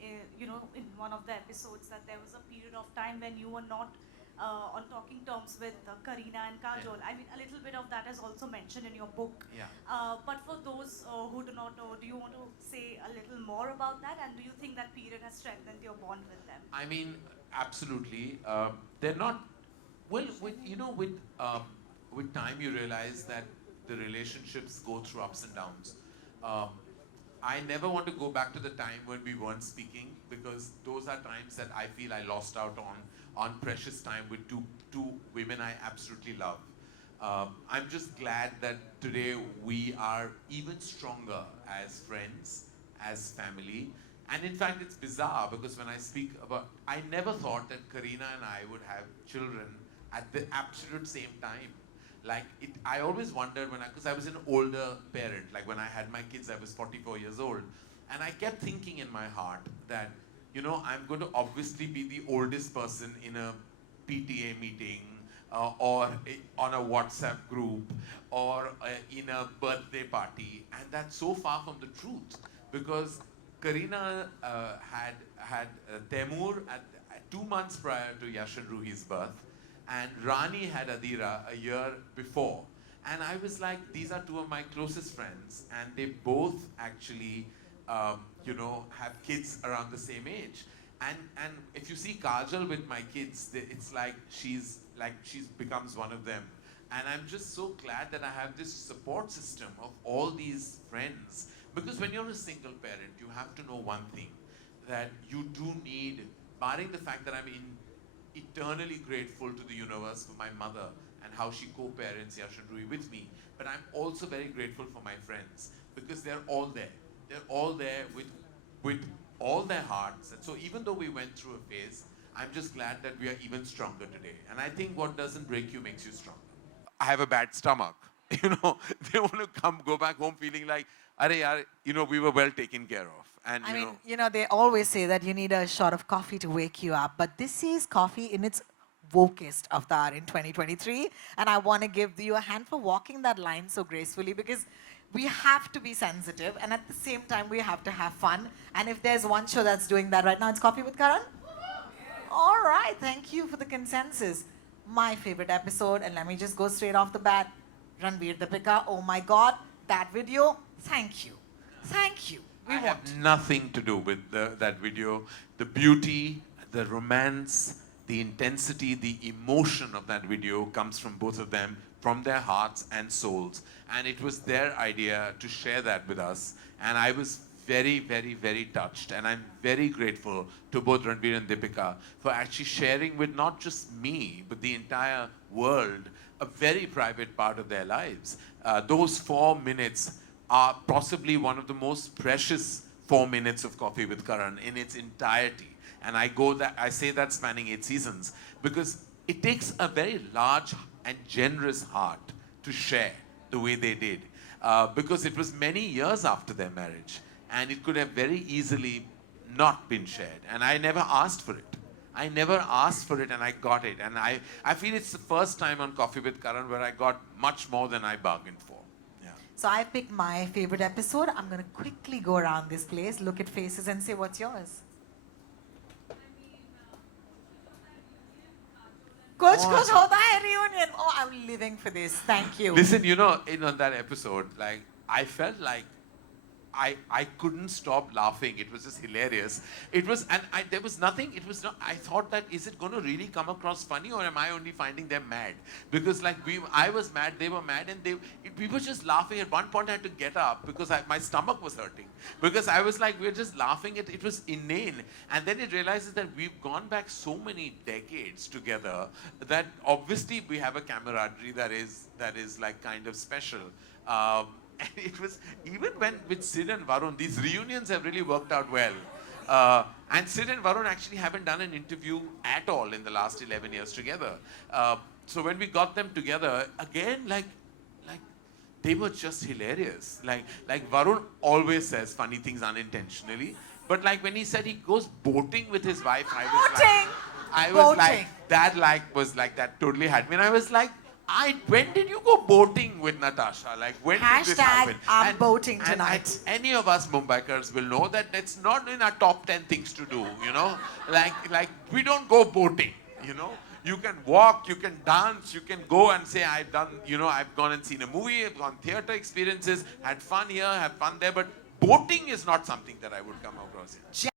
in one of the episodes that there was a period of time when you were not on talking terms with Kareena and Kajol. I mean, a little bit of that is also mentioned in your book. But for those who do not know, do you want to say a little more about that? And do you think that period has strengthened your bond with them? I mean, absolutely. They're not. Well, with time, you realize that the relationships go through ups and downs. Um, I never want to go back to the time when we weren't speaking, because those are times that I feel I lost out on precious time with two women I absolutely love. I'm just glad that today we are even stronger as friends, as family. And in fact, it's bizarre because when I speak about, I never thought that Kareena and I would have children at the absolute same time. Like, I always wondered because I was an older parent. Like when I had my kids, I was 44 years old. And I kept thinking in my heart that, I'm going to obviously be the oldest person in a PTA meeting, or on a WhatsApp group, or in a birthday party. And that's so far from the truth, because Kareena had Temur at 2 months prior to Yash and Ruhi's birth, and Rani had Adira a year before. And I was like, these are two of my closest friends, and they both actually, have kids around the same age. And if you see Kajol with my kids, it's like she's becomes one of them. And I'm just so glad that I have this support system of all these friends. Because when you're a single parent, you have to know one thing, that you do need, barring the fact that I'm eternally grateful to the universe for my mother and how she co-parents Yash and Rui with me, but I'm also very grateful for my friends, because they're all there. They're all there with all their hearts. And so even though we went through a phase, I'm just glad that we are even stronger today. And I think what doesn't break you makes you stronger. I have a bad stomach. They want to go back home feeling like, Are yaar, we were well taken care of. And I mean, they always say that you need a shot of coffee to wake you up, but this is coffee in its wokest avatar in 2023. And I want to give you a hand for walking that line so gracefully, because we have to be sensitive, and at the same time, we have to have fun. And if there's one show that's doing that right now, it's Coffee with Karan. All right, thank you for the consensus. My favorite episode, and let me just go straight off the bat, Ranveer Deepika, oh my God, that video, thank you. Thank you. I have nothing to do with that video. The beauty, the romance, the intensity, the emotion of that video comes from both of them, from their hearts and souls. And it was their idea to share that with us. And I was very, very, very touched. And I'm very grateful to both Ranveer and Deepika for actually sharing with not just me, but the entire world, a very private part of their lives. Those 4 minutes are possibly one of the most precious 4 minutes of Coffee with Karan in its entirety. And I say that spanning 8 seasons, because it takes a very large and generous heart to share the way they did. Because it was many years after their marriage, and it could have very easily not been shared. And I never asked for it. I never asked for it, and I got it. And I feel it's the first time on Coffee with Karan where I got much more than I bargained for. So I picked my favorite episode. I'm going to quickly go around this place, look at faces, and say, what's yours? Kuch Kuch Hota Hai reunion. Oh, I'm living for this. Thank you. Listen, on that episode, like, I felt like I couldn't stop laughing. It was just hilarious. There was nothing, I thought that, is it going to really come across funny, or am I only finding them mad? Because I was mad, they were mad, and we were just laughing. At one point I had to get up because my stomach was hurting. Because I was like, we were just laughing, it was inane. And then it realizes that we've gone back so many decades together that obviously we have a camaraderie that is like kind of special. And it was, even with Sid and Varun, these reunions have really worked out well. And Sid and Varun actually haven't done an interview at all in the last 11 years together. So when we got them together, again, like they were just hilarious. Like Varun always says funny things unintentionally. But like when he said he goes boating with his wife, I was like, that totally had me. And I was like, when did you go boating with Natasha? Like, when did this happen? I'm boating tonight. And any of us Mumbaikars will know that it's not in our top 10 things to do, you know? Like we don't go boating, you know? You can walk, you can dance, you can go and say, I've done, you know, I've gone and seen a movie, I've gone theater experiences, had fun here, had fun there, but boating is not something that I would come across here.